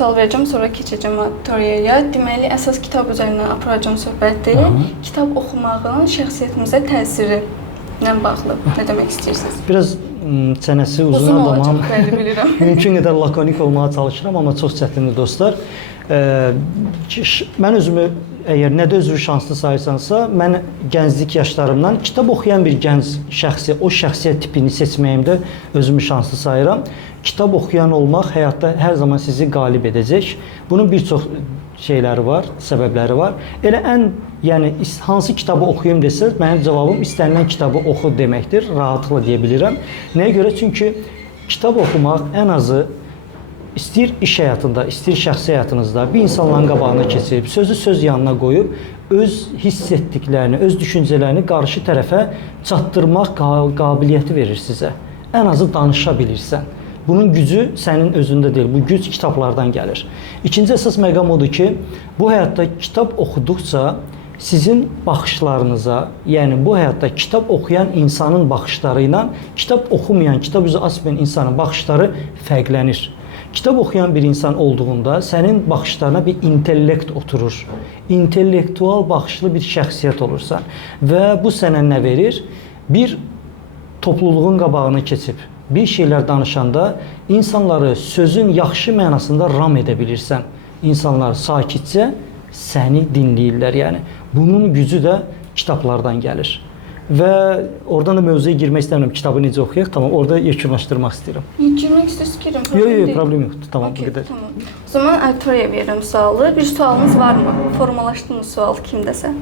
Sual verəcəm, sonra keçəcəm auditoriyaya. Deməli, əsas kitab üzərindən aparacağım söhbəti kitab oxumağın şəxsiyyətimizə təsiri ilə bağlı. Nə demək istəyirsiniz? Biraz çənəsi uzun olacaq, adamam. bəli bilirəm. Mümkün qədər lakonik olmağa çalışıram, amma çox çətindir dostlar. Mən özümü əgər nədə özünü şanslı sayırsansa, mən gənclik yaşlarımdan kitab oxuyan bir gənc şəxsi, o şəxsiyyət tipini seçməyimdə özümü şanslı sayıram. Kitab oxuyan olmaq həyatda hər zaman sizi qalib edəcək. Bunun bir çox şeyləri var, səbəbləri var. Elə yəni hansı kitabı oxuyum desəz, mənim cavabım istənilən kitabı oxu deməkdir. Rahatlıqla deyə bilirəm. Nəyə görə? Çünki kitab oxumaq ən azı istəyir iş həyatında, istəyir şəxsi həyatınızda bir insanların qabağına keçib, sözü söz yanına qoyub, öz hiss etdiklərini, öz düşüncələrini qarşı tərəfə çatdırmaq qabiliyyəti verir sizə. Ən azı danışa bilirsən. Bunun gücü sənin özündə deyil, bu güc kitablardan gəlir. İkinci əsas məqam odur ki, bu həyatda kitab oxuduqca sizin baxışlarınıza, yəni bu həyatda kitab oxuyan insanın baxışları ilə kitab oxumayan, kitab üzü açmayan insanın baxışları fərqlənir. Kitab oxuyan bir insan olduğunda sənin baxışlarına bir intellekt oturur. İntellektual baxışlı bir şəxsiyyət olursan və bu sənə nə verir? Bir topluluğun qabağına keçib bir şeylər danışanda insanları sözün yaxşı mənasında ram edə bilirsən. İnsanlar sakitcə səni dinləyirlər. Yəni bunun gücü də kitablardan gəlir. Və oradan da mövzuya girmək istəmirəm. Kitabı necə oxuyaq? Tamam, orada yekunlaşdırmaq istəyirəm. Girmək istəyirəm. Yox, problem yoxdur. Tamam, bu qədər. Tamam. O zaman auditoriyaya verirəm sualı. Bir sualınız varmı? Formalaşdığınız sual kimdəsə?